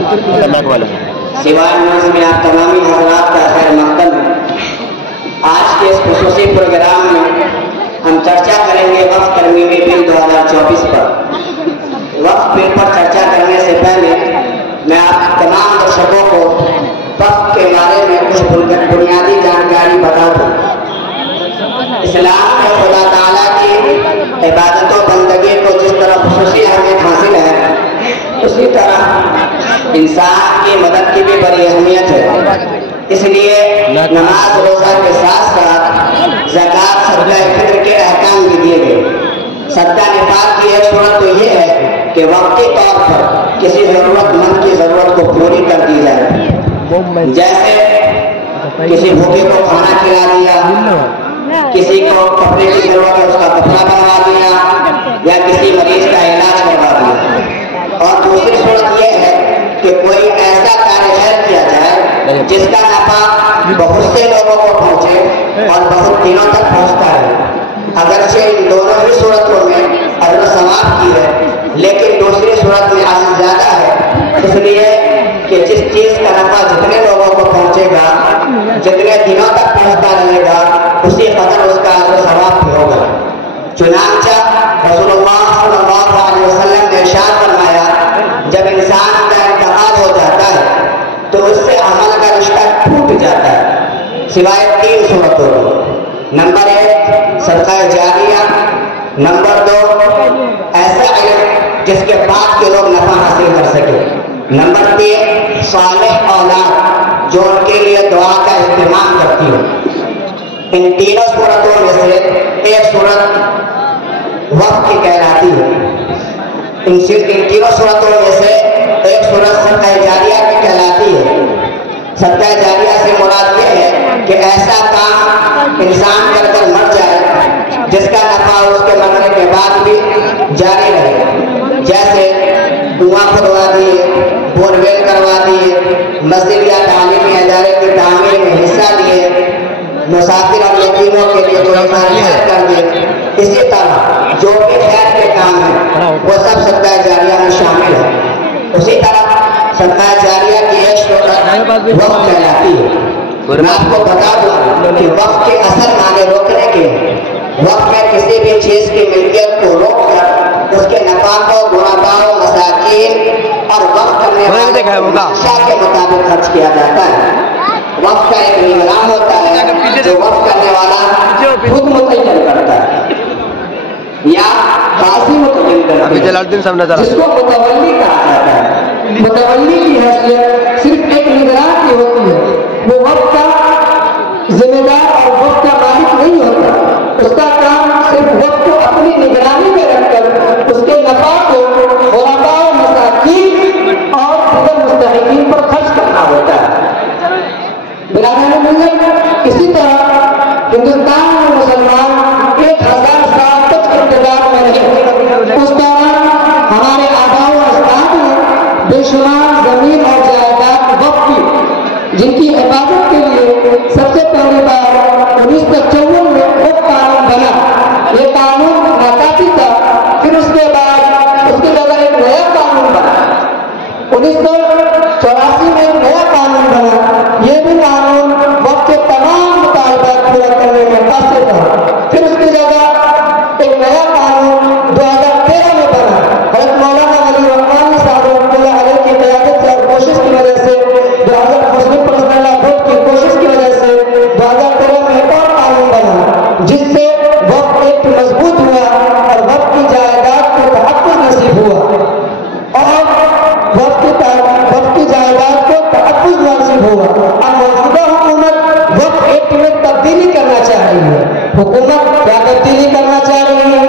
खतरनाक वाला। सिवाय मंच में आप तमामी हजरात का खैर मकदम है। आज के इस खुसूसी प्रोग्राम में हम चर्चा करेंगे वक्फ तरमीमी बिल 2024 पर। वक्फ बिल पर चर्चा करने से पहले मैं आप तमाम दर्शकों को वक्फ के बारे में कुछ बुनियादी जानकारी बता दूं। इस्लाम में खुदा ताला की इबादतों बंदगी को जिस तरह खुसूसी अहमियत हासिल है, उसी तरह इंसान की मदद की भी बड़ी अहमियत है। इसलिए नमाज रोजा के साथ साथ ज़कात सदका फित्र के अहकाम भी दिए गए। सदका निफाक की एक सूरत तो ये है कि वक्ती तौर पर किसी ज़रूरतमंद की ज़रूरत को पूरी कर दी जाए, जैसे किसी भूखे को खाना खिला दिया, किसी को कपड़े की जरूरत है उसका कपड़ा बनवा दिया, या किसी मरीज का इलाज करवा दिया। और दूसरी सूरत यह है कि कोई ऐसा कार्य खैर किया जाए जिसका नफा बहुत से लोगों को पहुंचे और बहुत दिनों तक पहुंचता है। अगरचे इन दोनों ही सूरतों में अजर सवाब की है, लेकिन दूसरी सूरत में अजर ज्यादा है, इसलिए कि जिस चीज का नफा जितने लोगों को पहुंचेगा, जितने दिनों तक पहुंचता रहेगा, उसी कदर उसका अजर सवाब भी होगा। चुनांचा रसूलुल्लाह सल्लल्लाहु अलैहि वसल्लम ने इरशाद फरमाया, जब इंसान का इंतकाल हो जाता है तो उससे अमल का रिश्ता टूट जाता है, सिवाय 3 सूरतों में। नंबर 1 सदका जारिया, नंबर 2 ऐसा इल्म जिसके बाद के लोग नफा हासिल कर सके, नंबर 3 सालेह औलाद जो उनके लिए दुआ का इस्तेमाल करती हो। इन तीनों सूरतों में से एक सूरत वक्फ की कहलाती है। इन तीनों सूरतों में से एक सूरत सदका जारिया की कहलाती है। सदका जारिया से मुराद ये है कि ऐसा काम इंसान करकर मर जाए जिसका नफा उसके मरने के बाद भी जारी रहे, जैसे कुआं खुदवा दिए, बोरवेल करवा दिए, मस्जिद या तालीमी इदारे की तामीर में हिस्सा लिए, मुसाफिर और यतीमों के लिए कोई खैर कर दिए। इसी तरह जो भी खैर के काम है वो सब सदका जारिया में शामिल है। उसी तरह सदका जारिया की एक सूरत वक्फ कहलाती है। मैं आपको बता दूं कि वक्फ के असल माने रोकने के वक्फ में किसी भी चीज की मिल्कियत को रोककर उसके नफा को गुरबाओं, मसाकीन और वक्फ करने वाले के मुताबिक खर्च किया जाता है। वक्फ का एक निगरान होता है जो वक्फ करने वाला खुद मुतय्यन करता है या काजी मुतय्यन करता है, जिसको मुतवल्ली कहा जाता है। मुतवल्ली की हैसियत सिर्फ एक निगरान की होती है, वो वक्फ का जिम्मेदार और वक्फ का मालिक नहीं होता। उसका काम सिर्फ वक्फ को अपनी निगरानी में रखकर उसके नफा को गुरबाओं, मसाकीन और दीगर मुस्तहिकीन पर खर्च करना होता है। इसी तरह हिंदुस्तान में मुसलमान 1000 साल तक इक़्तिदार में रहे। उस दौरान हमारे आबाओ अजदाद ने बेशुमार जमीन और जायदाद वक्फ की, जिनकी हिफाजत के लिए सबसे पहली बार 1954 में एक कानून बना। ये कानून नाकाफी था, फिर उसके बाद उसके बगैर एक नया कानून बना। 1984 में एक नया कानून बना। ये भी कानून वक्त के तमाम मुतालबात पूरा करने में कासिर था। फिर उसकी जगह एक नया कानून 2013 में बना। हज़रत मौलाना वली रहमान साहब रहमतुल्लाह अलैह की क़यादत से और कोशिश की वजह से, मुस्लिम पर्सनल लॉ बोर्ड की कोशिश की वजह से 2013 में एक और कानून बना, जिससे वक्त एक्ट मजबूत हुआ और वक्त की जायदाद को तहफ़्फ़ुज़ नसीब हुआ और वक्त की जायदाद को तहफ़्फ़ुज़ नसीब हुआ। अब मौजूदा हुकूमत वक्त एक्ट में तब्दीली करना चाह रही है। हुकूमत क्या तब्दीली करना चाह रही है,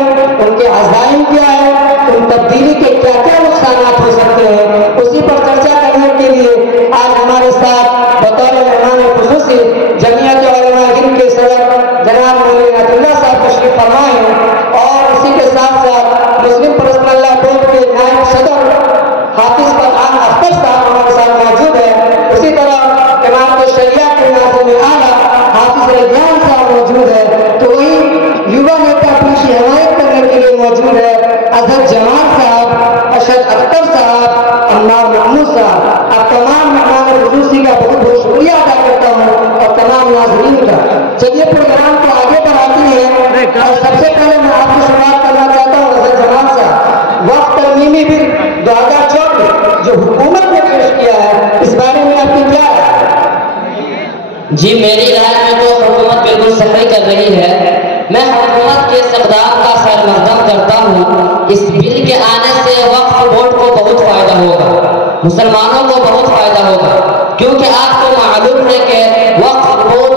उनके अज़ाइम क्या है, उन तब्दीली के क्या क्या नुकसानात हो सकते हैं, उसी पर चर्चा करने के लिए आज हमारे साथ बतौर मेहमान खुसूसी जमीयत उलमा हिंद के सदर जनाब मौलाना इनायतुल्लाह साहब तशरीफ फरमाए हैं और इसी के साथ साथ मुस्लिम पर्सनल लॉ बोर्ड के नायब सदर हाफिज फरहान अख्तर साहब हमारे साथ मौजूद है। उसी तरह इमारत शरिया के नाज़िम आला हाफिज रज़ियान साहब मौजूद है। तो वही युवा नेता अपनी हिमायत करने के लिए मौजूद है अजहर जमाल साहब, अशद अख्तर साहब, अम्मार महमूद साहब। का बहुत बहुत शुक्रिया अदा करता हूँ और तमाम नाज़रीन का। चलिए प्रोग्राम को आगे बढ़ाते हैं और सबसे पहले मैं आपकी शुरुआत करना चाहता हूँ हज़रत जमाल साहब वक्फ तरमीमी बिल 2024 जो हुकूमत ने पेश किया है, इस बारे में आपकी क्या राय है? जी, मेरी राय में तो हुकूमत बिल्कुल सही कर रही है। मैं हुकूमत के इस इक़दाम का सर मक़दम करता हूँ। इस बिल के आने से वक्फ बोर्ड को बहुत फ़ायदा होगा, मुसलमानों को बहुत फ़ायदा होगा, क्योंकि आपको मालूम है कि वक्फ बोर्ड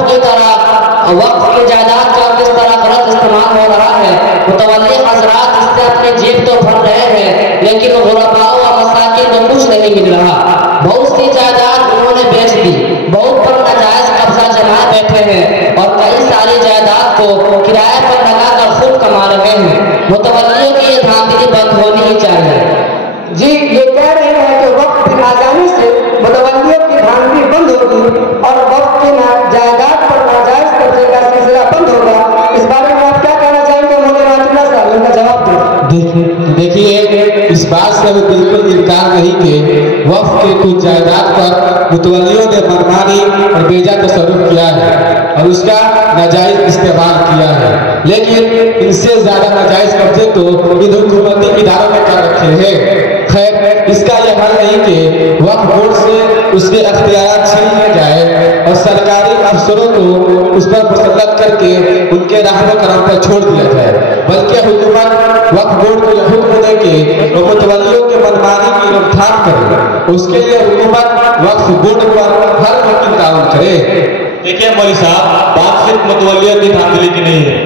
की तरह वक्फ की जायदाद का किस तरह गलत इस्तेमाल हो रहा है। मुतवल्ली हज़रात इससे अपने जेब तो भर रहे हैं, लेकिन गुरबा और मसाकिन को कुछ नहीं मिल रहा। बहुत सी जायदाद उन्होंने बेच दी, बहुत पर नाजायज कब्जा जमा बैठे हैं और कई सारी जायदाद को किराए पर लगाकर खूब कमा रहे हैं। मुतवल्लियों की ये धांधली बंद होनी ही चाहिए। जी, ये कह रहे हैं कि वक्त आ जाने से मुतवल्लियों की धांधली बंद होगी और वक्त के जायदाद पर नाजायज कब्जे का सिलसिला बंद होगा। इस बारे में आप क्या कहना चाहेंगे मौलाना अब्दुल्ला साहब? इनका जवाब दें। देखिए, इस बात से भी बिल्कुल इनकार नहीं कि वक्फ के कुछ जायदाद पर मुतवल्लियों ने मनमानी और बेजा तसर्रुफ किया है और उसका नाजायज इस्तेमाल किया है, लेकिन इनसे ज्यादा नाजायज कब्जे तो इन हुकूमती इदारों ने कर रखे हैं। खैर, इसका यह हल नहीं कि वक्फ बोर्ड से उसके अख्तियार छीन लिए जाए और सरकारी अफसरों को उस पर मुसल्लत करके उनके रहम करम पर छोड़ दिया जाए, बल्कि हुकूमत वक्फ बोर्ड को यह हुक्म दे कि वो मुतवल्लियों के मनमानी की रोकथाम करे। उसके लिए हुकूमत वक्फ बोर्ड पर हर मुमकिन ताउन करे। देखिए मौलवी साहब, बात सिर्फ मुतवल्लियों की धांधली की नहीं है,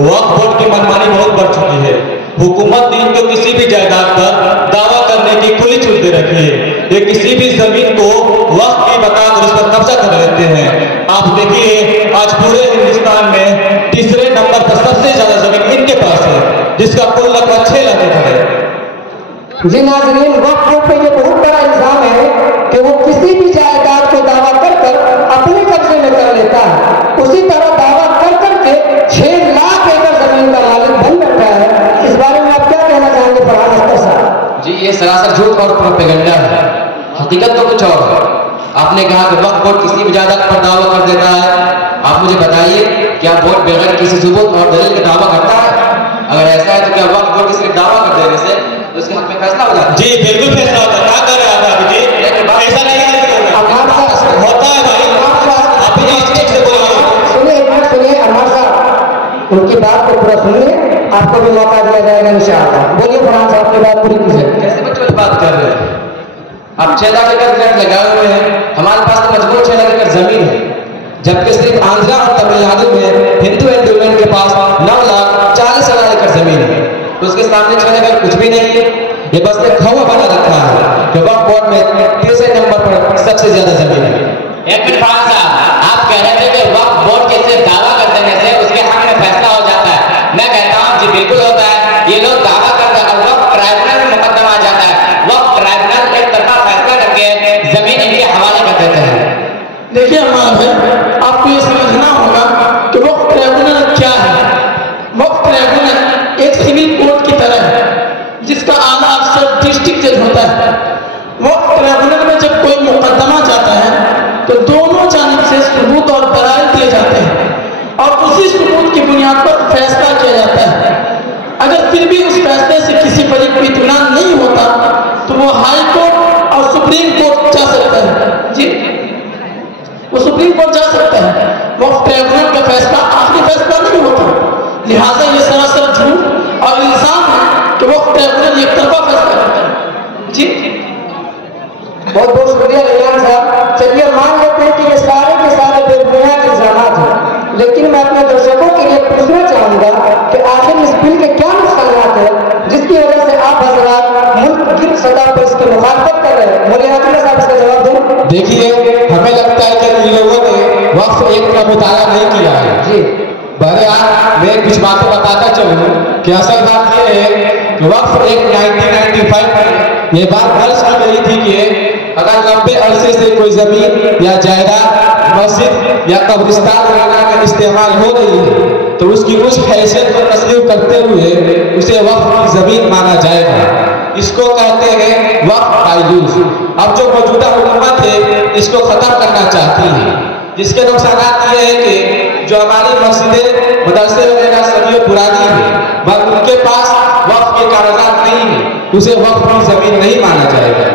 वक्फ बोर्ड की मनमानी बहुत बढ़ चुकी है। हुकूमत ने इनको किसी भी जायदाद पर दावा करने की खुली छूट दे रखी है। ये किसी भी जमीन को वक्फ की बताकर उस पर कब्जा कर लेते हैं। आप देखिए, आज पूरे हिंदुस्तान में तीसरे नंबर पर सबसे ज्यादा जमीन इनके पास है, जिसका कुल लगभग 6 लाख एकड़ है। जी नाज़रीन, वक्फ बोर्ड पे ये बहुत बड़ा इल्जाम है कि वो किसी भी जायदाद को दावा कर अपने कब्जे में कर लेता है। उसी तरह दावा कर के 6 लाख एकड़ जमीन का मालिक बन बैठा है। इस बारे में आप क्या कहना चाहेंगे फरहान अख्तर साहब? जी, ये सरासर झूठ और प्रोपेगेंडा है। हकीकत तो कुछ और है। आपने कहा कि वक्फ बोर्ड किसी भी जायदाद पर दावा कर देता है। आप मुझे बताइए, क्या बोर्ड बगैर किसी सबूत और दलील का दावा करता है? अगर ऐसा है तो क्या वक्फ बोर्ड किसी दावा कर देने से उसके हक में फैसला हो जाता है? जी बिल्कुल फैसला होता है। क्या कर रहे हैं आप जी? ऐसा नहीं है, होता है भाई। आप ही ठीक से बोलिए। सुनिए, एक मिनट सुनिए अनवर साहब, उनकी बात को पूरा सुनिए, आपको भी मौका दिया जाएगा इंशाअल्लाह। बोलिए फरहान साहब की बात पूरी कीजिए। कैसे बच्चों की बात कर रहे हैं आप? 6 लाख एकड़ फ्लैट लगाए हुए हैं, हमारे पास तो मजबूर 6 लाख एकड़ जमीन है, जबकि सिर्फ आंध्रा और तमिलनाडु में हिंदू एंडोमेंट के पास 9,40,000 एकड़ जमीन है। तो उसके सामने 6 लाख कुछ भी नहीं है। ये बस एक खौफ बना रखा है कि वक्फ बोर्ड में तीसरे नंबर पर सबसे ज्यादा जमीन है। एक मिनट फरहान साहब, आप कह रहे थे कि वक्फ बोर्ड के सिर्फ दावा कर देने से उसके हक में फैसला हो जाता है। मैं कहता हूँ जी बिल्कुल होता है। ये लोग दावा करते हैं और वक्फ ट्राइब्यूनल में मुकदमा आ जाता है। वक्फ ट्राइब्यूनल एक तरफा फैसला करके जमीन इनके हवाले कर देते हैं। देखिए अम्मा भाई, आपको ये समझना होगा कि वक्फ ट्राइब्यूनल क्या है। वक्फ ट्राइब्यूनल एक सिविल कोर्ट की तरह है, जिसका आला अफसर डिस्ट्रिक्ट जज होता है। वक्फ ट्राइब्यूनल में जब कोई मुकदमा जाता है तो दोनों जानिब से सबूत और दलाइल दिए जाते हैं और उसी सबूत की बुनियाद पर फैसला किया जाता है। अगर फिर भी उस फैसले से किसी फरीक को इत्मीनान नहीं होता तो वो हाई कोर्ट और सुप्रीम कोर्ट जा सकता है। जी, वो सुप्रीम कोर्ट जा सकता है। वक्फ ट्राइब्यूनल का फैसला आखिरी फैसला नहीं होता। लिहाजा ये सरासर झूठ और इल्जाम है कि वक्फ ट्राइब्यूनल एक तरफा फैसला करता है। जी, बहुत बहुत शुक्रिया रेहान साहब। चलिए मान लेते हैं कि ये सारे के सारे बेबुनियाद इल्जामात हैं, लेकिन मैं अपने दर्शकों के लिए पूछना चाहूंगा कि आखिर इस बिल के क्या नुकसानात हैं जिसकी वजह से आप हजरात मुल्क की सतह पर इसकी मुखालफत कर रहे हैं? मौलाना अब्दुल्ला साहब इसका जवाब दें। देखिए, हमें लगता है कि इन लोगों ने वक्फ एक का मुताला नहीं किया है। जी, बहरहाल मैं कुछ बातें बताता चलूँ कि असल बात यह है कि वक्फ एक 1995 में ये बात दर्ज की गई थी कि अगर लंबे अरसे से कोई जमीन या जायदाद मस्जिद या कब्रिस्तान वगैरह का इस्तेमाल हो रही है तो उसकी उस हैसियत को तस्लीम करते हुए उसे वक्फ की जमीन माना जाएगा। اس کو کہتے ہیں وقف فائدوس۔ اب جو موجودہ حکومت ہے اس کو ختم کرنا چاہتی ہے، جس کے نقصانات یہ ہیں کہ جو ہماری مسجدیں مدرسے وغیرہ صدیوں پرانی ہیں مگر ان کے پاس وقف کے کاغذات نہیں ہیں، اسے وقف کی زمین نہیں مانا جائے گا۔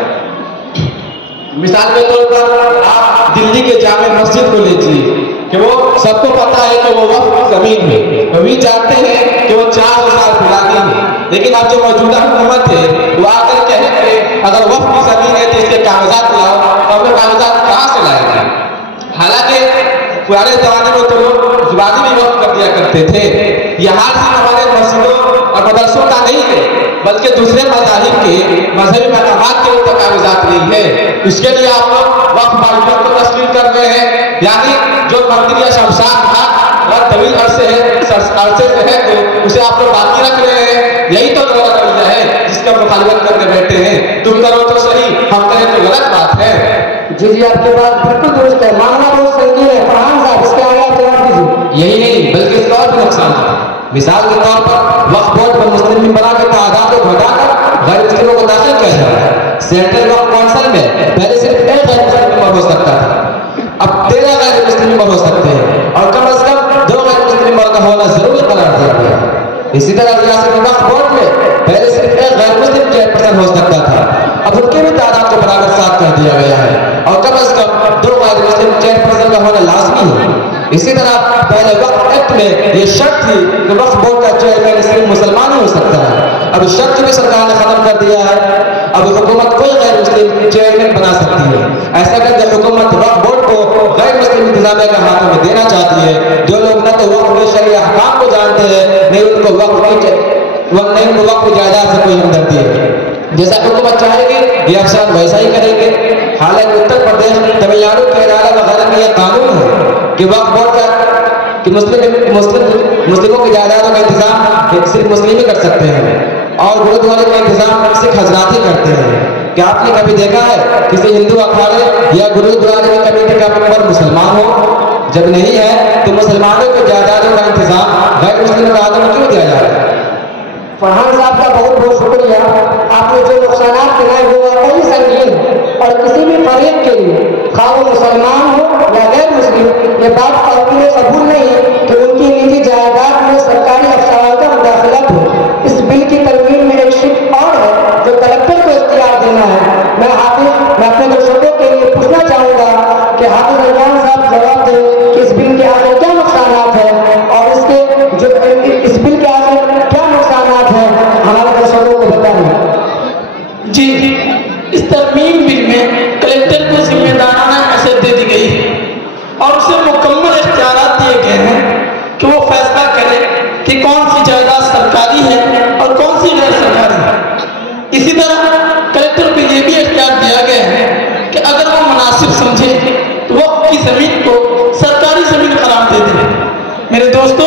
مثال کے طور پر آپ دلی کے جامع مسجد کو لیجیے کہ وہ سب کو پتا ہے کہ وہ وقف کی زمین ہے، وہ بھی جانتے ہیں کہ وہ 400 سال پرانی ہے، لیکن اب جو موجودہ حکومت ہے وہ آ کر کہیں کہ اگر وقف کی زمین ہے تو اس کے کاغذات لاؤ، تو ہم لوگ کاغذات کہاں سے لائیں گے؟ حالانکہ پرانے زمانے میں تو لوگ زبانی بھی وقف کر دیا کرتے تھے۔ یہ حال صرف ہمارے مسجدوں اور مدرسوں کا نہیں ہے بلکہ دوسرے مذاہب کے مذہبی مقامات کے اوپر کاغذات نہیں ہے۔ اس کے لیے آپ لوگ وقف معلومات کو تسلیم کر رہے ہیں، یعنی جو مندر یا شمشان گھاٹ بہت طویل عرصے سے ہے تو اسے آپ لوگ باقی رکھ رہے ہیں۔ یہی تو غلط رویہ ہے جس کا مخالفت کرنے بیٹھے ہیں، تم کرو تو صحیح، ہم کریں تو غلط بات ہے۔ جی آپ کی بات بالکل درست ہے، معاملہ بہت سنگین ہے۔ فرحان صاحب اس کے آگے آپ جواب دیجیے۔ یہی نہیں بلکہ اس کا اور بھی نقصان ہے۔ مثال کے طور پر وقف بورڈ پر مسلم ممبران کے تعداد کو گھٹا کر غیر مسلموں کو داخل کیا جاتا ہے۔ سینٹرل وقف کونسل میں پہلے صرف 1 غیر مسلم ممبر ہو سکتا تھا، اب 13 غیر مسلم ممبر ہو سکتے ہیں اور کم از کم 2 غیر مسلم ممبر کا ہونا ضروری قرار دیا گیا۔ اسی طرح ریاست وقف بورڈ میں پہلے صرف 1 غیر مسلم چیئرپرسن ہو سکتا تھا، اب ان کی بھی تعداد کو برابر 7 کر دیا گیا ہے اور کم از کم 2 غیر مسلم چیئرپرسن کا ہونا لازمی ہے۔ اسی طرح پہلے وقف ایکٹ میں یہ شرط تھی کہ وقف بورڈ کا چیئرمین صرف مسلمان ہی ہو سکتا ہے، اب اس شرط بھی سرکار نے ختم کر دیا ہے، اب حکومت کوئی غیر مسلم چیئرمین بنا سکتی ہے۔ ایسا کر کے حکومت وقف بورڈ کو غیر مسلم انتظامیہ کے ہاتھوں میں دینا چاہتی ہے، جو لوگ نہ تو وقف کے شرعی احکام کو جانتے ہیں نہیں ان کو وقف کی جائیداد سے کوئی ہمدردی ہے۔ جیسا حکومت چاہے گی یہ افسران ویسا ہی کریں گے۔ حالانکہ اتر پردیش، تمل ناڈو، کیرالہ وغیرہ میں یہ قانون ہے کہ وقف بورڈ کا کہ مسلموں کی جائیدادوں کا انتظام صرف مسلم ہی کر سکتے ہیں اور گرودوارے کا انتظام سکھ حضرات ہی کرتے ہیں۔ کیا آپ نے کبھی دیکھا ہے کسی ہندو اکھاڑے یا گرودوارے کی کمیٹی کا ممبر مسلمان ہو؟ جب نہیں ہے تو مسلمانوں کی جائیدادوں کا انتظام غیر مسلموں کے ہاتھوں میں کیوں دیا جاتا ہے؟ فرحان صاحب کا بہت بہت شکریہ، آپ نے جو نقصانات گنائے وہ واقعی سنگین اور کسی بھی فریق کے لیے خواہ وہ مسلمان ہو یا غیر مسلم یہ بات قابل قبول نہیں کہ ان کی نجی جائیداد میں سرکاری افسران کا مداخلت ہو۔ اس بل کی ترمیم میں ایک شق اور ہے جو کلکٹر کو اختیار دینا ہے۔ میں اپنے درشکوں کے لیے پوچھنا چاہوں گا کہ حافظ ریان صاحب جواب دیں کہ اس بل کے آخر کیا نقصانات ہیں اور اس بل کے آخر کیا نقصانات ہیں، ہمارے درشکوں کو بتائیں۔ جی، اس ترمیم بل میں کلکٹر کو ذمہ دارانہ حیثیت دے دی گئی ہے اور اسے مکمل اختیارات دیے گئے ہیں کہ وہ فیصلہ کرے کہ کون سی جائیداد سرکاری ہے اور کون سی غیر سرکاری ہے۔ اسی طرح کلکٹر کو یہ بھی اختیار دیا گیا ہے کہ اگر وہ مناسب سمجھے تو وقف کی زمین کو سرکاری زمین قرار دے دے۔ میرے دوستو،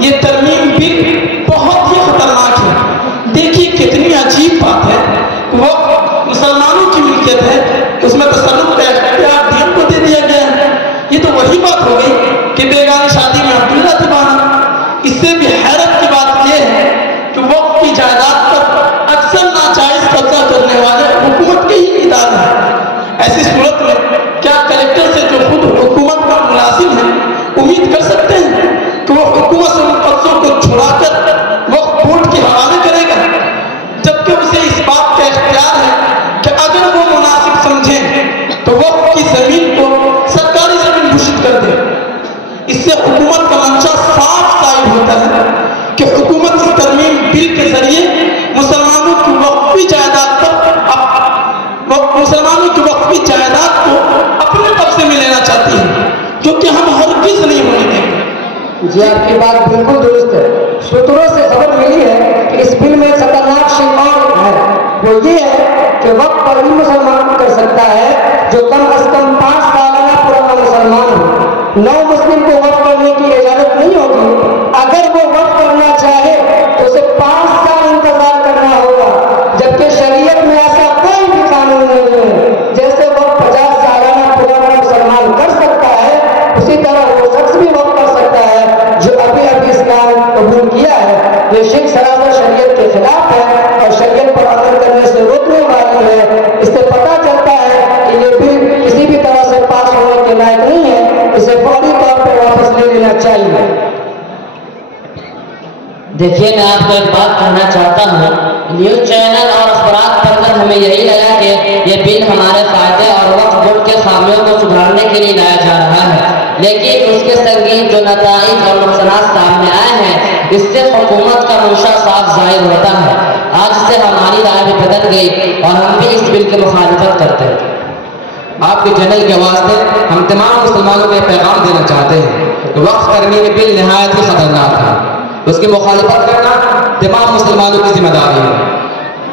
یہ ترمیم بل بہت ہی خطرناک ہے۔ دیکھیے کتنی عجیب بات ہے، وہ مسلمانوں کی ملکیت ہے کہ اس میں تصرف کا اختیار دین کو دے دیا گیا ہے۔ یہ تو وہی بات ہو گئی کہ بیگانہ شادی میں عبداللہ دیوانہ۔ اس سے بھی حیرت کی بات یہ ہے کہ وقف کی جائیداد پر اکثر ناجائز قبضہ کرنے والے حکومت کے ہی ادارے ہیں۔ ایسی صورت میں کیا کلکٹر سے جو خود حکومت کا ملازم ہے امید کر سکتے ہیں کہ وہ حکومت سے ان قبضوں کو چھڑا کر وقف بورڈ کے حوالے کرے گا، جبکہ اسے اس بات کا اختیار ہے کہ اگر وہ مناسب سمجھیں تو وقف کی زمین کو سرکاری زمین گھوشت کر دے۔ اس سے حکومت کا منشا صاف ظاہر ہوتا ہے کہ حکومت اس ترمیم بل کے ذریعے مسلمانوں کی وقفی جائیداد کو اپنے قبضے میں لینا چاہتی ہے، جو کہ ہم ہرگز نہیں ہونے دیں گے۔ جی آپ کی بات بالکل درست ہے۔ سوتروں سے خبر ملی ہے کہ اس بل میں خطرناک شق اور ہے، وہ یہ ہے کہ وقف پر بھی مسلمان کر سکتا ہے جو کم از کم 5 سالانہ پرانا مسلمان ہو۔ نو مسلم کو وقف کرنے کی اجازت نہیں ہوگی۔ اگر وہ وقف کرنا چاہے تو اسے 5 سال انتظار کرنا ہوگا، جبکہ شریعت میں ایسا کوئی بھی قانون نہیں ہے۔ جیسے وقف 50 سالانہ پرانا مسلمان کر سکتا ہے، اسی طرح وہ شخص بھی وقف کر سکتا ہے جو ابھی اسلام قبول کیا ہے۔ یہ شرک سراسر شریعت کے خلاف ہے اور شریعت پر عمل کرنے देखिए, मैं आपको एक बात कहना चाहता हूँ, न्यूज़ चैनल और अखबार पढ़कर हमें यही लगा कि ये बिल हमारे फायदे और वक्फ बोर्ड के खामियों को सुधारने के लिए लाया जा रहा है, लेकिन उसके संगीन जो नताइज और नुकसानात सामने आए हैं, इससे हुकूमत का मंशा साफ जाहिर होता है। आज से हमारी राय भी बदल गई और हम भी इस बिल की मुखालिफत करते हैं। आपके चैनल के वास्ते हम तमाम मुसलमानों को पैगाम देना चाहते हैं कि वक्फ तरमीमी बिल नहायत ही खतरनाक है, उसकी मुखालिफत करना तमाम मुसलमानों की जिम्मेदारी है।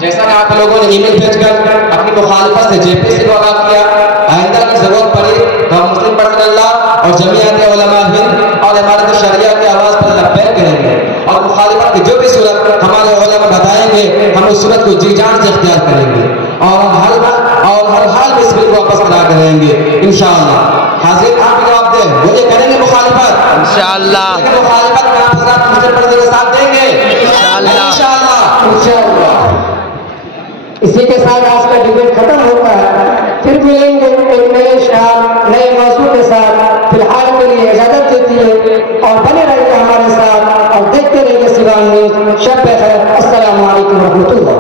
जैसा कि आप लोगों ने ईमेल भेजकर अपनी मुखालिफत से JPC को आगाह किया, आइंदा की जरूरत पड़ी तो हम मुस्लिम पर्सनल लॉ और जमीयत उलमा हिंद और इमारत शरिया की आवाज़ पर लब्बैक करेंगे और मुखालिफत की जो भी सूरत हमारे उलमा बताएंगे, हम उस सूरत को जी जान से इख्तियार करेंगे और हर हाल में इस बिल को वापस करा कर रहेंगे इंशाअल्लाह। हाजिर आप जवाब दें, बोले करेंगे मुखालिफत इंशाअल्लाह, मुखालिफत में आप हज़रात मुस्लिम पर्दे के साथ देंगे इंशाअल्लाह इंशाअल्लाह। इसी के साथ आज का डिबेट खत्म होता है, फिर मिलेंगे एक नए शाम नए मौजू के साथ। फिलहाल के लिए इजाजत देती है और बने रहिए हमारे साथ और देखते रहिए सिवान न्यूज़। शब बखैर, अस्सलामु अलैकुम रहमतुल्लाह।